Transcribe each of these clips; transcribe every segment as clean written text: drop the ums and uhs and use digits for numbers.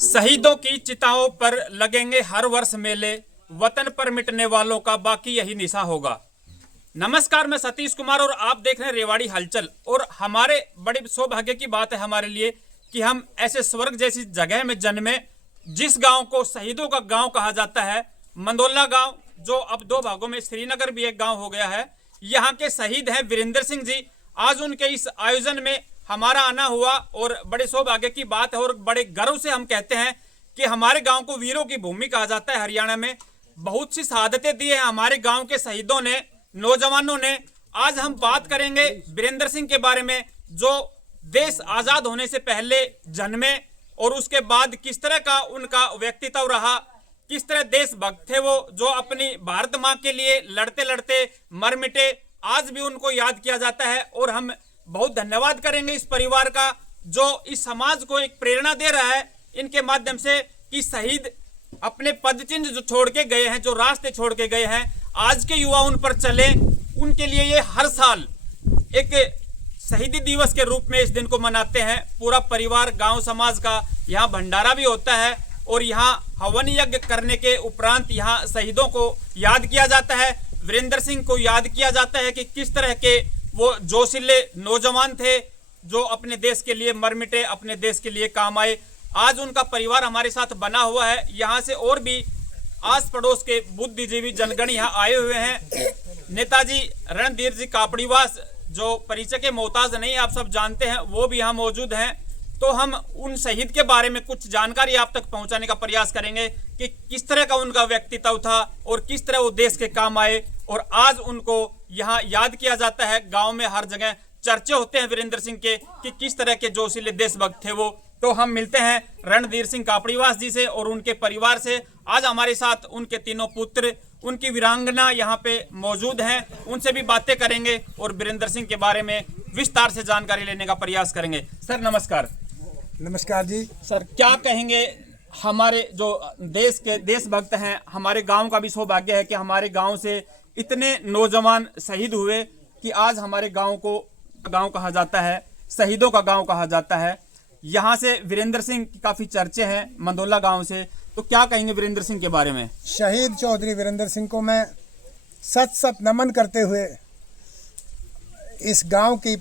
शहीदों की चिताओं पर लगेंगे हर वर्ष मेले, वतन पर मिटने वालों का बाकी यही निशा होगा। नमस्कार, मैं सतीश कुमार और आप देख रहे हैं रेवाड़ी हलचल। और हमारे बड़े सौभाग्य की बात है हमारे लिए कि हम ऐसे स्वर्ग जैसी जगह में जन्मे, जिस गांव को शहीदों का गांव कहा जाता है, मंदोला गांव, जो अब दो भागों में श्रीनगर भी एक गांव हो गया है। यहाँ के शहीद हैं वीरेंद्र सिंह जी। आज उनके इस आयोजन में हमारा आना हुआ और बड़े सौभाग्य की बात है और बड़े गर्व से हम कहते हैं कि हमारे गांव को वीरों की भूमि कहा जाता है। हरियाणा में बहुत सी शहादतें दी है हमारे गांव के शहीदों ने, नौजवानों ने। आज हम बात करेंगे वीरेंद्र सिंह के बारे में, जो देश आजाद होने से पहले जन्मे और उसके बाद किस तरह का उनका व्यक्तित्व रहा, किस तरह देशभक्त थे वो, जो अपनी भारत माँ के लिए लड़ते लड़ते मर मिटे। आज भी उनको याद किया जाता है और हम बहुत धन्यवाद करेंगे इस परिवार का, जो इस समाज को एक प्रेरणा दे रहा है इनके माध्यम से कि शहीद अपने पद चिन्ह जो छोड़ के गए हैं, जो रास्ते छोड़ के गए हैं, आज के युवा उन पर चले। उनके लिए ये हर साल एक शहीदी दिवस के रूप में इस दिन को मनाते हैं। पूरा परिवार, गांव समाज का यहाँ भंडारा भी होता है और यहाँ हवन यज्ञ करने के उपरांत यहाँ शहीदों को याद किया जाता है। वीरेंद्र सिंह को याद किया जाता है कि किस तरह के वो जोशीले नौजवान थे जो अपने देश के लिए मर मिटे, अपने देश के लिए काम आए। आज उनका परिवार हमारे साथ बना हुआ है। यहाँ से और भी आस पड़ोस के बुद्धिजीवी जनगण यहाँ आए हुए हैं। नेताजी रणधीर जी कापड़ीवास, जो परिचय के मोहताज नहीं, आप सब जानते हैं, वो भी यहाँ मौजूद हैं। तो हम उन शहीद के बारे में कुछ जानकारी आप तक पहुंचाने का प्रयास करेंगे कि किस तरह का उनका व्यक्तित्व था और किस तरह वो देश के काम आए। और आज उनको यहाँ याद किया जाता है। गांव में हर जगह चर्चे होते हैं वीरेंद्र सिंह के कि किस तरह के जोशीले देशभक्त थे वो। तो हम मिलते हैं रणधीर सिंह कापड़ीवास जी से और उनके परिवार से। आज हमारे साथ उनके तीनों पुत्र, उनकी वीरांगना यहाँ पे मौजूद हैं। उनसे भी बातें करेंगे और वीरेंद्र सिंह के बारे में विस्तार से जानकारी लेने का प्रयास करेंगे। सर नमस्कार। नमस्कार जी। सर क्या कहेंगे, हमारे जो देश के देशभक्त हैं, हमारे गांव का भी सौभाग्य है कि हमारे गांव से इतने नौजवान शहीद हुए कि आज हमारे गांव को गांव कहा जाता है, शहीदों का गांव कहा जाता है। यहाँ से वीरेंद्र सिंह की काफी चर्चे हैं मंदोला गांव से। तो क्या कहेंगे वीरेंद्र सिंह के बारे में? शहीद चौधरी वीरेंद्र सिंह को मैं सत सत नमन करते हुए इस गांव की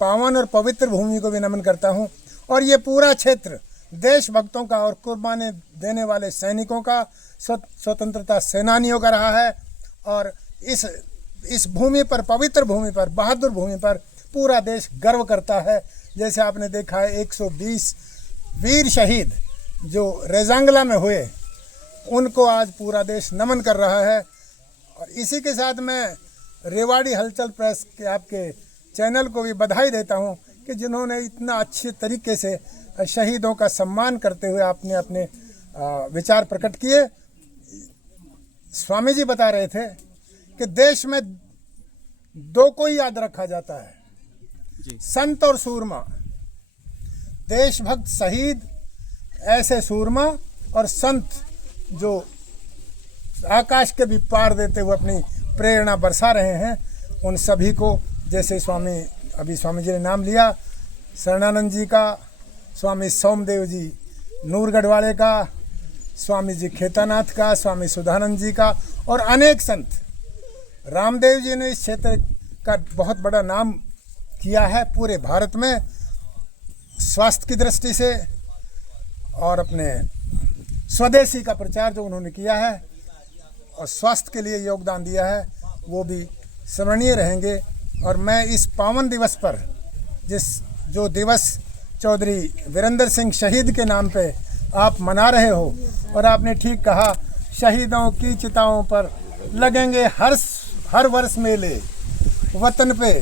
पावन और पवित्र भूमि को भी नमन करता हूं। और ये पूरा क्षेत्र देशभक्तों का और कुर्बानी देने वाले सैनिकों का, स्वतंत्रता सेनानियों का रहा है। और इस भूमि पर, पवित्र भूमि पर, बहादुर भूमि पर पूरा देश गर्व करता है। जैसे आपने देखा है 120 वीर शहीद जो रेजांगला में हुए, उनको आज पूरा देश नमन कर रहा है। और इसी के साथ मैं रेवाड़ी हलचल प्रेस के आपके चैनल को भी बधाई देता हूं कि जिन्होंने इतना अच्छे तरीके से शहीदों का सम्मान करते हुए आपने अपने विचार प्रकट किए। स्वामी जी बता रहे थे कि देश में दो को ही याद रखा जाता है, संत और सूरमा। देशभक्त शहीद, ऐसे सूरमा और संत जो आकाश के भी पार देते हुए अपनी प्रेरणा बरसा रहे हैं, उन सभी को, जैसे अभी स्वामी जी ने नाम लिया, शरणानंद जी का, स्वामी सोमदेव जी नूरगढ़वाले का, स्वामी जी खेतानाथ का, स्वामी सुधानंद जी का और अनेक संत। रामदेव जी ने इस क्षेत्र का बहुत बड़ा नाम किया है पूरे भारत में, स्वास्थ्य की दृष्टि से, और अपने स्वदेशी का प्रचार जो उन्होंने किया है और स्वास्थ्य के लिए योगदान दिया है, वो भी स्मरणीय रहेंगे। और मैं इस पावन दिवस पर, जो दिवस चौधरी वीरेंद्र सिंह शहीद के नाम पे आप मना रहे हो, और आपने ठीक कहा, शहीदों की चिताओं पर लगेंगे हर वर्ष मेले, वतन पे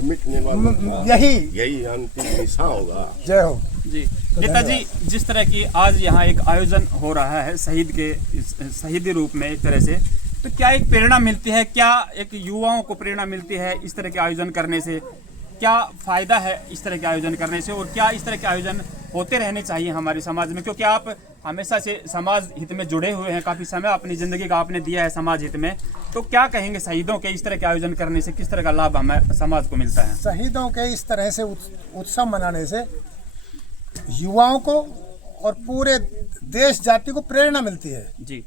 मिटने यही अंतिम निशा होगा। जय हो जी। नेताजी, जिस तरह की आज यहाँ एक आयोजन हो रहा है शहीद के शहीदी रूप में एक तरह से, तो क्या एक प्रेरणा मिलती है, क्या एक युवाओं को प्रेरणा मिलती है इस तरह के आयोजन करने से? क्या फायदा है इस तरह के आयोजन करने से और क्या इस तरह के आयोजन होते रहने चाहिए हमारे समाज में? क्योंकि आप हमेशा से समाज हित में जुड़े हुए हैं, काफ़ी समय अपनी ज़िंदगी का आपने दिया है समाज हित में। तो क्या कहेंगे, शहीदों के इस तरह के आयोजन करने से किस तरह का लाभ हमें समाज को मिलता है? शहीदों के इस तरह से उत्सव मनाने से युवाओं को और पूरे देश जाति को प्रेरणा मिलती है जी।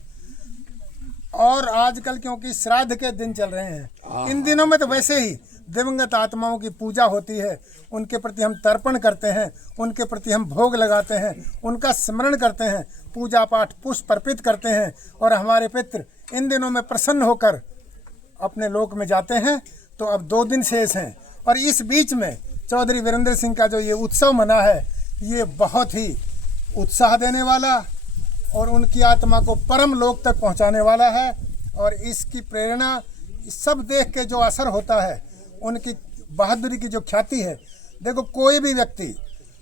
और आजकल क्योंकि श्राद्ध के दिन चल रहे हैं, इन दिनों में तो वैसे ही दिवंगत आत्माओं की पूजा होती है, उनके प्रति हम तर्पण करते हैं, उनके प्रति हम भोग लगाते हैं, उनका स्मरण करते हैं, पूजा पाठ पुष्प अर्पित करते हैं और हमारे पितृ इन दिनों में प्रसन्न होकर अपने लोक में जाते हैं। तो अब 2 दिन शेष हैं और इस बीच में चौधरी वीरेंद्र सिंह का जो ये उत्सव मना है, ये बहुत ही उत्साह देने वाला और उनकी आत्मा को परम लोक तक पहुंचाने वाला है। और इसकी प्रेरणा सब देख के जो असर होता है, उनकी बहादुरी की जो ख्याति है, देखो कोई भी व्यक्ति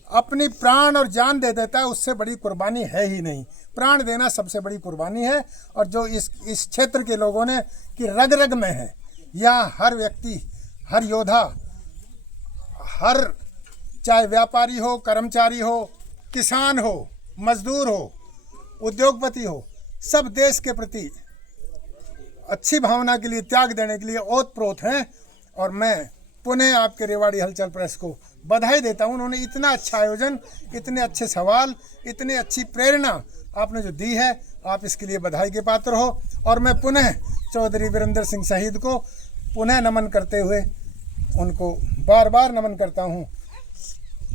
अपनी प्राण और जान दे देता है, उससे बड़ी कुर्बानी है ही नहीं। प्राण देना सबसे बड़ी कुर्बानी है। और जो इस क्षेत्र के लोगों ने कि रग रग में है, यहाँ हर व्यक्ति, हर योद्धा, हर चाहे व्यापारी हो, कर्मचारी हो, किसान हो, मजदूर हो, उद्योगपति हो, सब देश के प्रति अच्छी भावना के लिए, त्याग देने के लिए ओतप्रोत हैं। और मैं पुनः आपके रेवाड़ी हलचल प्रेस को बधाई देता हूं। उन्होंने इतना अच्छा आयोजन, इतने अच्छे सवाल, इतनी अच्छी प्रेरणा आपने जो दी है, आप इसके लिए बधाई के पात्र हो। और मैं पुनः चौधरी वीरेंद्र सिंह शहीद को पुनः नमन करते हुए उनको बार बार नमन करता हूं।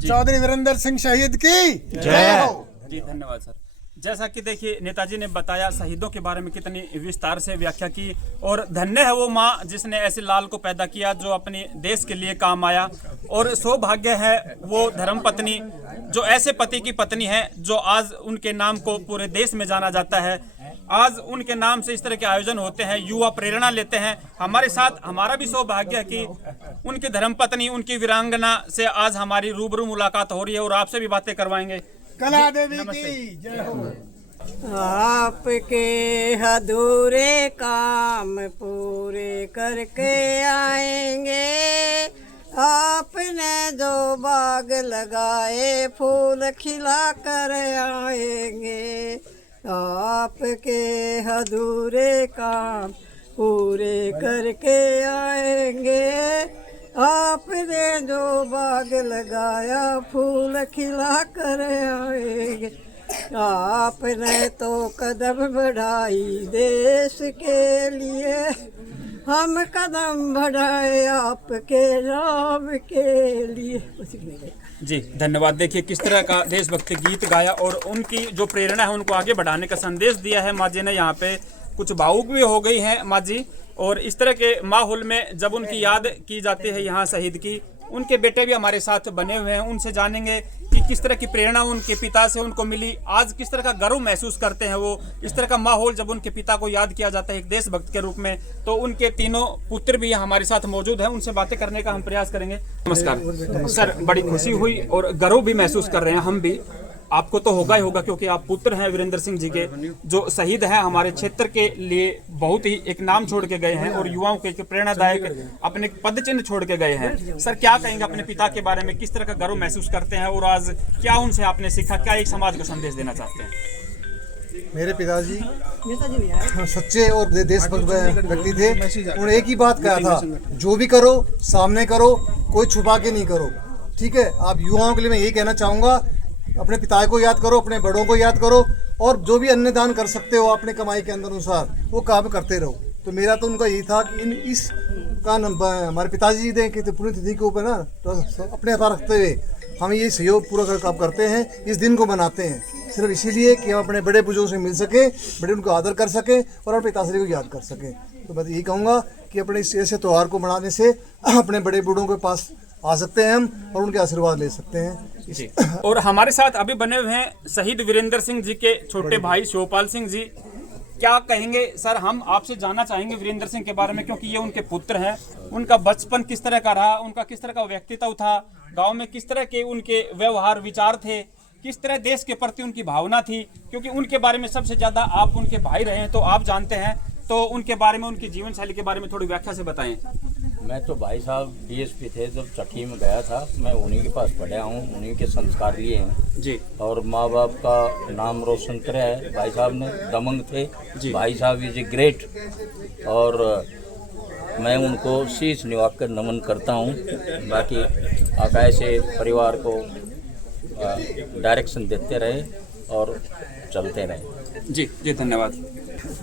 चौधरी वीरेंद्र सिंह शहीद की जय हो। जी धन्यवाद सर। जैसा कि देखिए नेताजी ने बताया शहीदों के बारे में कितनी विस्तार से व्याख्या की, और धन्य है वो माँ जिसने ऐसे लाल को पैदा किया जो अपने देश के लिए काम आया, और सौभाग्य है वो धर्मपत्नी जो ऐसे पति की पत्नी है जो आज उनके नाम को पूरे देश में जाना जाता है। आज उनके नाम से इस तरह के आयोजन होते हैं, युवा प्रेरणा लेते हैं। हमारे साथ हमारा भी सौभाग्य है कि उनकी धर्मपत्नी, उनकी वीरांगना से आज हमारी रूबरू मुलाकात हो रही है और आपसे भी बातें करवाएंगे। कला देवी की जय हो। आपके अधूरे काम पूरे करके आएंगे, आपने जो बाग लगाए फूल खिला कर आएंगे। आपके अधूरे काम पूरे करके आएंगे, आपने जो बाग लगाया फूल खिला कर आएंगे। आपने तो कदम बढ़ाई देश के लिए, हम कदम बढ़ाए आपके नाम के लिए। जी धन्यवाद। देखिए किस तरह का देशभक्ति गीत गाया और उनकी जो प्रेरणा है उनको आगे बढ़ाने का संदेश दिया है। माँ जी ने यहाँ पे कुछ भावुक भी हो गई हैं माँ जी, और इस तरह के माहौल में जब उनकी याद की जाती है यहाँ शहीद की, उनके बेटे भी हमारे साथ बने हुए हैं, उनसे जानेंगे कि किस तरह की प्रेरणा उनके पिता से उनको मिली, आज किस तरह का गर्व महसूस करते हैं वो। इस तरह का माहौल जब उनके पिता को याद किया जाता है एक देशभक्त के रूप में, तो उनके तीनों पुत्र भी हमारे साथ मौजूद हैं, उनसे बातें करने का हम प्रयास करेंगे। नमस्कार सर, बड़ी खुशी हुई और गर्व भी महसूस कर रहे हैं हम भी। आपको तो होगा ही होगा क्योंकि आप पुत्र हैं वीरेंद्र सिंह जी के, जो शहीद हैं, हमारे क्षेत्र के लिए बहुत ही एक नाम छोड़ के गए हैं और युवाओं के प्रेरणादायक अपने पद चिन्ह छोड़ के गए हैं। सर क्या कहेंगे अपने पिता के बारे में, किस तरह का गर्व महसूस करते हैं और आज क्या उनसे आपने सीखा, क्या एक समाज को संदेश देना चाहते हैं? मेरे पिताजी सच्चे और देशभक्त व्यक्ति थे। उन्होंने एक ही बात कहा था, जो भी करो सामने करो, कोई छुपा के नहीं करो। ठीक है, आप युवाओं के लिए मैं यही कहना चाहूँगा, अपने पिता को याद करो, अपने बड़ों को याद करो, और जो भी अन्नदान कर सकते हो अपने कमाई के अंदर अनुसार वो काम करते रहो। तो मेरा तो उनका यही था कि इस का हमारे पिताजी ने कि पुण्यतिथि के ऊपर ना तो अपने पास रखते हुए हम ये सहयोग पूरा काम करते हैं, इस दिन को मनाते हैं सिर्फ इसीलिए कि हम अपने बड़े बुजुर्गों से मिल सके, बड़े उनको आदर कर सके और अपने पिताश्री को याद कर सके। तो मैं यही कहूँगा कि अपने इस ऐसे त्यौहार को मनाने से अपने बड़े बूढ़ों के पास आ सकते हैं हम और उनके आशीर्वाद ले सकते हैं जी। और हमारे साथ अभी बने हुए हैं शहीद वीरेंद्र सिंह जी के छोटे भाई शिवपाल सिंह जी। क्या कहेंगे सर, हम आपसे जानना चाहेंगे वीरेंद्र सिंह के बारे में, क्योंकि ये उनके पुत्र हैं। उनका बचपन किस तरह का रहा, उनका किस तरह का व्यक्तित्व था, गांव में किस तरह के उनके व्यवहार विचार थे, किस तरह देश के प्रति उनकी भावना थी, क्योंकि उनके बारे में सबसे ज्यादा आप उनके भाई रहे हैं तो आप जानते हैं। तो उनके बारे में, उनकी जीवन शैली के बारे में थोड़ी व्याख्या से बताएं। मैं तो भाई साहब डीएसपी थे जब चक्की में गया था, मैं उन्हीं के पास पढ़ा हूँ, उन्हीं के संस्कार लिए हैं जी। और माँ बाप का नाम रोशन किया है। भाई साहब ने दमंग थे जी। भाई साहब इज ए ग्रेट, और मैं उनको शीश निवाक कर नमन करता हूँ। बाकी आकाश से परिवार को डायरेक्शन देते रहे और चलते रहें। जी जी, धन्यवाद।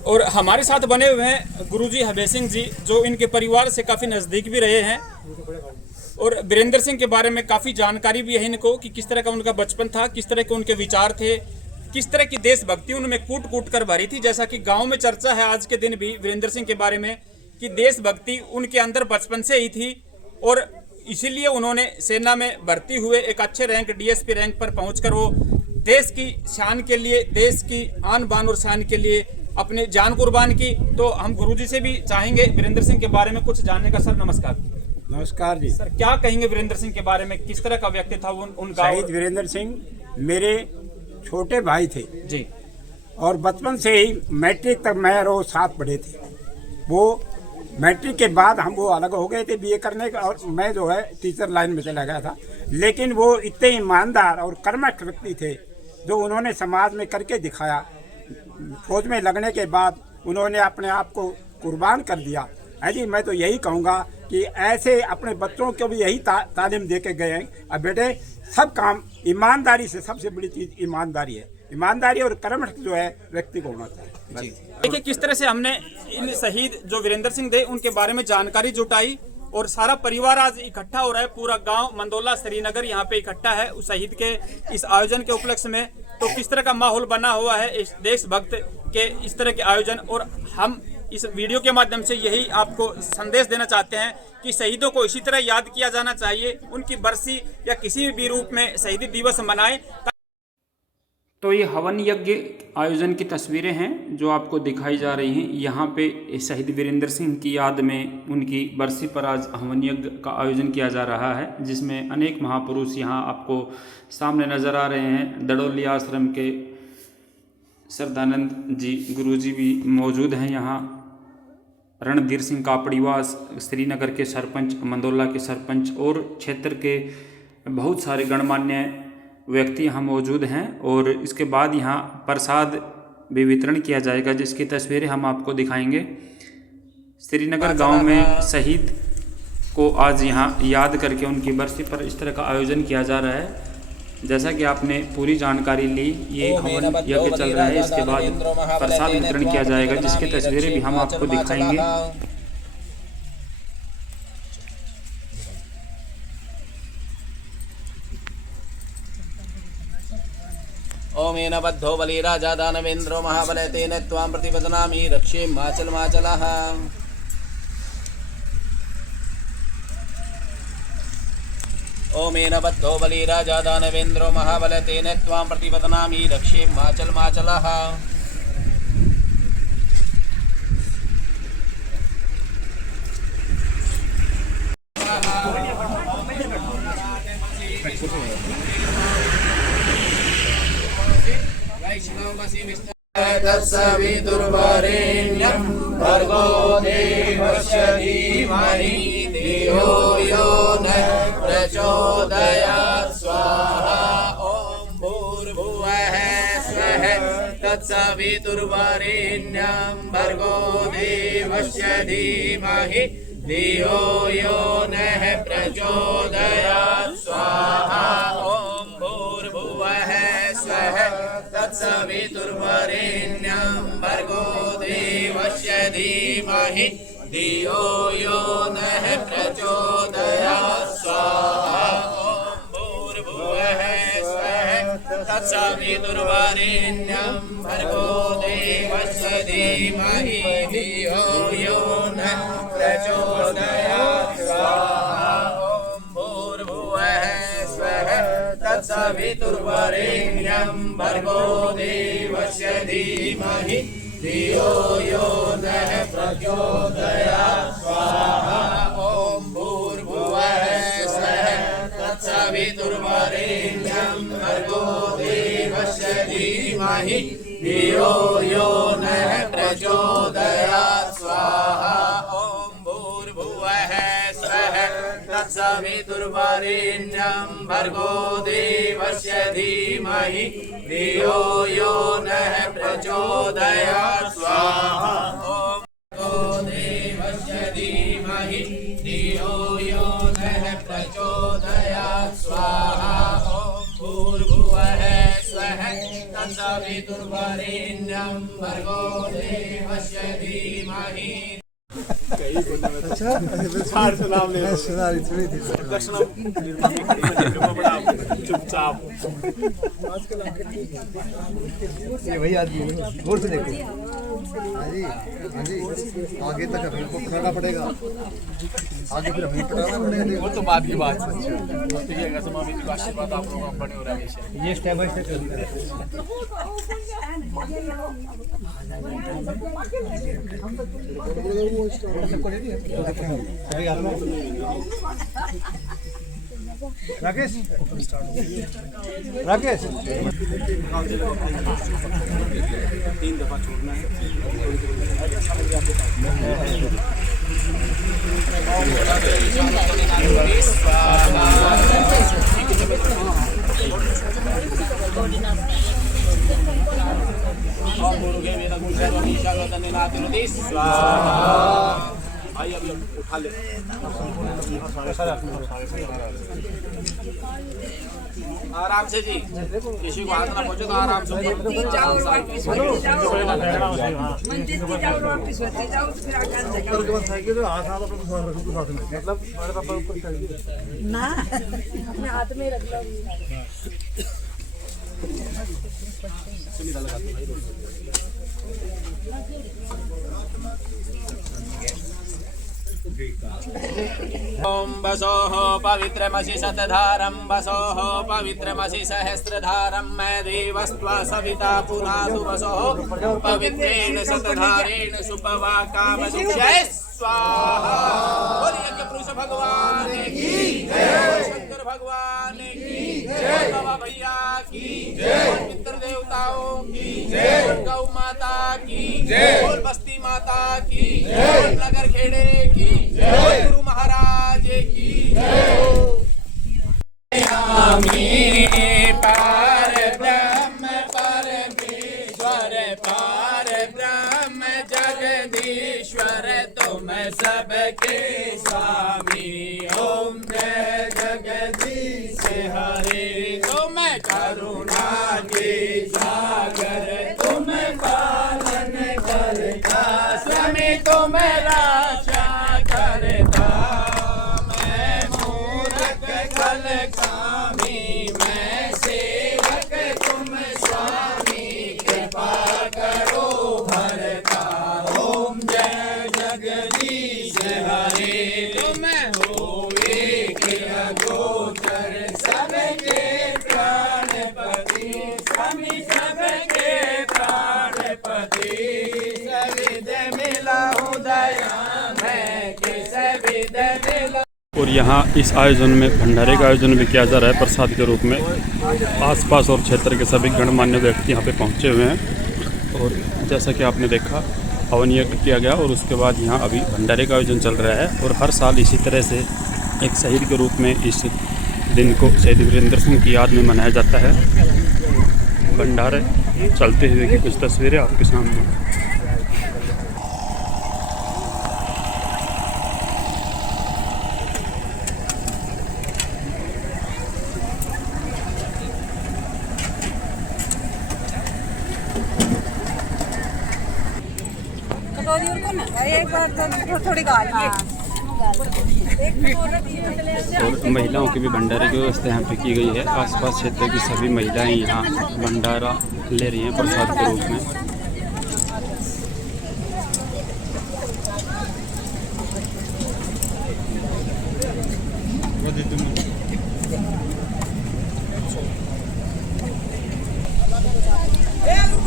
और हमारे साथ बने हुए हैं गुरुजी हबे सिंह जी, जो इनके परिवार से काफ़ी नज़दीक भी रहे हैं और वीरेंद्र सिंह के बारे में काफ़ी जानकारी भी है इनको कि किस तरह का उनका बचपन था, किस तरह के उनके विचार थे, किस तरह की देशभक्ति उनमें कूट कूट कर भरी थी। जैसा कि गांव में चर्चा है आज के दिन भी वीरेंद्र सिंह के बारे में कि देशभक्ति उनके अंदर बचपन से ही थी और इसीलिए उन्होंने सेना में भर्ती हुए एक अच्छे रैंक डीएसपी रैंक पर पहुंचकर वो देश की शान के लिए, देश की आन बान और शान के लिए अपने जान कुर्बान की। तो हम गुरुजी से भी चाहेंगे वीरेंद्र सिंह के बारे में कुछ जानने का। सर नमस्कार। नमस्कार जी। सर क्या कहेंगे वीरेंद्र सिंह के बारे में, किस तरह का व्यक्ति था उनका? शहीद वीरेंद्र सिंह मेरे छोटे भाई थे जी, और बचपन से ही मैट्रिक तक मैं और वो साथ पढ़े थे। वो मैट्रिक के बाद हम वो अलग हो गए थे बीए करने का, और मैं जो है टीचर लाइन में चला गया था। लेकिन वो इतने ईमानदार और कर्मठ व्यक्ति थे जो उन्होंने समाज में करके दिखाया। फौज में लगने के बाद उन्होंने अपने आप को कुर्बान कर दिया है जी। मैं तो यही कहूँगा कि ऐसे अपने बच्चों को भी यही तालीम दे के गए हैं। अब बेटे सब काम ईमानदारी से, सबसे बड़ी चीज़ ईमानदारी है। ईमानदारी और कर्मठ जो है व्यक्ति को होना चाहिए। देखिए किस तरह से हमने इन शहीद जो वीरेंद्र सिंह थे उनके बारे में जानकारी जुटाई और सारा परिवार आज इकट्ठा हो रहा है। पूरा गांव मंदोला श्रीनगर यहाँ पे इकट्ठा है उस शहीद के इस आयोजन के उपलक्ष्य में। तो किस तरह का माहौल बना हुआ है इस देशभक्त के इस तरह के आयोजन, और हम इस वीडियो के माध्यम से यही आपको संदेश देना चाहते हैं कि शहीदों को इसी तरह याद किया जाना चाहिए। उनकी बरसी या किसी भी रूप में शहीदी दिवस मनाएं। तो ये हवन यज्ञ आयोजन की तस्वीरें हैं जो आपको दिखाई जा रही हैं। यहाँ पे शहीद वीरेंद्र सिंह की याद में उनकी बरसी पर आज हवन यज्ञ का आयोजन किया जा रहा है, जिसमें अनेक महापुरुष यहाँ आपको सामने नज़र आ रहे हैं। दड़ोली आश्रम के श्रद्धानंद जी गुरुजी भी मौजूद हैं यहाँ। रणधीर सिंह कापड़ीवास श्रीनगर के सरपंच, मंदोला के सरपंच और क्षेत्र के बहुत सारे गणमान्य व्यक्ति यहाँ मौजूद हैं। और इसके बाद यहाँ प्रसाद भी वितरण किया जाएगा, जिसकी तस्वीरें हम आपको दिखाएंगे। श्रीनगर गांव में शहीद को आज यहाँ याद करके उनकी बरसी पर इस तरह का आयोजन किया जा रहा है। जैसा कि आपने पूरी जानकारी ली, ये हवन यज्ञ चल रहा है। इसके बाद प्रसाद वितरण किया जाएगा, जिसकी तस्वीरें भी हम आपको दिखाएंगे। ओमेन बद्धो बलि राजा दानवेन्द्रो महाबल तेन त्वां प्रतिपदनामि रक्षे माचल माचलः। ओमेन बद्धो बलि राजा दानवेन्द्रो महाबल तेन त्वां प्रतिपदनामि रक्षे माचल माचलः। तत्सवितुर्वरेण्यं भर्गो देवस्य धीमहि धियो यो नः प्रचोदयात् स्वाहा। ॐ भूर्भुवः स्वः तत्सवितुर्वरेण्यं भर्गो देवस्य धीमहि धियो यो नः प्रचोदयात् स्वाहा। ॐ भूर्भुवः स्वः तत्सवितुर्वरेण्यं भर्गो देवस्य धीमहि धियो यो नः प्रचोदयात् स्वाहा। ॐ भूर्भुवः स्वः तत्सवितुर्वरेण्यं भर्गो देवस्य धीमहि धियो यो नः प्रचोदयात् स्वाहा। ॐ भूर्भुवः स्वः तत्सवितुर्वरेण्यं भर्गो देवस्य धीमहि धियो यो नः प्रचोदयात् स्वाहा। ॐ भूर्भुवः स्वः तत्सवितुर्वरेण्यं भर्गो देवस्य धीमहि धियो यो नः प्रचोदयात् स्वाहा। ॐ भूर्भुवः स्वः तत्सवितुर्वरेण्यं भर्गो देवस्य धीमहि धियो यो नः प्रचोदयात् स्वाहा। ॐ भर्गो देवस्य धीमहि धियो यो नः प्रचोदयात् स्वाहा। ॐ भूर्भुवः स्वः पितुर्वरेण्यं भर्गो देवस्य धीमहि। ये वही आदमी है, गौर से देखो। हाँ जी, हाँ जी, आगे तक हमें को पकड़ना पड़ेगा, आगे फिर हमें पकड़ना पड़ेगा। वो तो बात की बात है। ठीक है, कसम अभी का आशीर्वाद आप लोगों का बने हो रहा है हमेशा। ये स्टेप बाय स्टेप चलता है। राकेश, राकेश, 3 दफा छोड़ना है। भाई अभी उठा ले। आराम से जी, किसी को हाथ ना पहुंचे तो आराम से। ना अपने हाथ में रख लो। ओम वसोः पवित्रमसि शतधारं वसोः पवित्रमसि सहस्रधारं मैं देवस्त्वा सविता पुनातु वसोः पवित्रेण शतधारेण सुपवाकामदुक्षय स्वाहा। बोलिए कि पुरुष भगवान की जय, शंकर भगवान की जय, बाबा भैया की जय, पितृ देवताओं की जय, गौ माता की जय, बस्ती माता की जय, नगर खेड़े की जय, गुरु महाराज की जय। पार ब्रह्म परमेश्वर, पार ब्रह्म जगदीश्वर, तुम सबके स्वामी। ओम जय जगदीश हरे, तुम करुणा के सागर, तुम पालन करता, स्वामी तुम रक्षा करता। मैं मूरख खल कामी, मैं सेवक तुम स्वामी, कृपा करो भरता। ओम जय जगदीश हरे, तुम हो एक अगोचर, सबके प्राणपति, स्वामी सबके प्राणपति। सविद मिला दया मैं, किस विद मिला। और यहाँ इस आयोजन में भंडारे का आयोजन भी किया जा रहा है प्रसाद के रूप में। आसपास और क्षेत्र के सभी गणमान्य व्यक्ति यहाँ पे पहुँचे हुए हैं। और जैसा कि आपने देखा, हवन यज्ञ किया गया और उसके बाद यहाँ अभी भंडारे का आयोजन चल रहा है। और हर साल इसी तरह से एक शहीद के रूप में इस दिन को शहीद वीरेंद्र सिंह की याद में मनाया जाता है। भंडारे चलते हुए की कुछ तस्वीरें आपके सामने। एक बार थोड़ी गाल और महिलाओं की भी भंडारे की व्यवस्था यहाँ पे की गई है। आसपास क्षेत्र की सभी महिलाएं यहाँ भंडारा ले रही हैं प्रसाद के रूप में।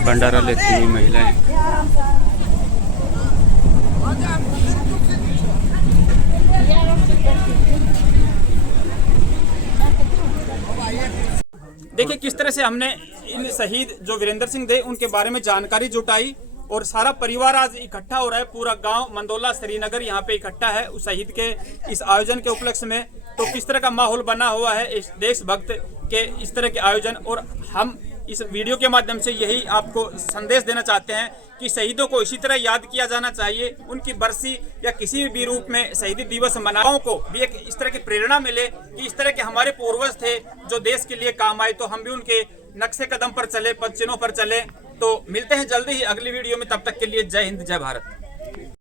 भंडारा लेती हुई महिलाएं। देखिए किस तरह से हमने इन शहीद जो वीरेंद्र सिंह थे उनके बारे में जानकारी जुटाई और सारा परिवार आज इकट्ठा हो रहा है। पूरा गांव मंदोला श्रीनगर यहाँ पे इकट्ठा है उस शहीद के इस आयोजन के उपलक्ष्य में। तो किस तरह का माहौल बना हुआ है इस देशभक्त के इस तरह के आयोजन। और हम इस वीडियो के माध्यम से यही आपको संदेश देना चाहते हैं कि शहीदों को इसी तरह याद किया जाना चाहिए। उनकी बरसी या किसी भी रूप में शहीदी दिवस मनाओं को भी एक इस तरह की प्रेरणा मिले कि इस तरह के हमारे पूर्वज थे जो देश के लिए काम आए, तो हम भी उनके नक्शे कदम पर चले, पद चिन्हों पर चले। तो मिलते हैं जल्दी ही अगली वीडियो में, तब तक के लिए जय हिंद जय भारत।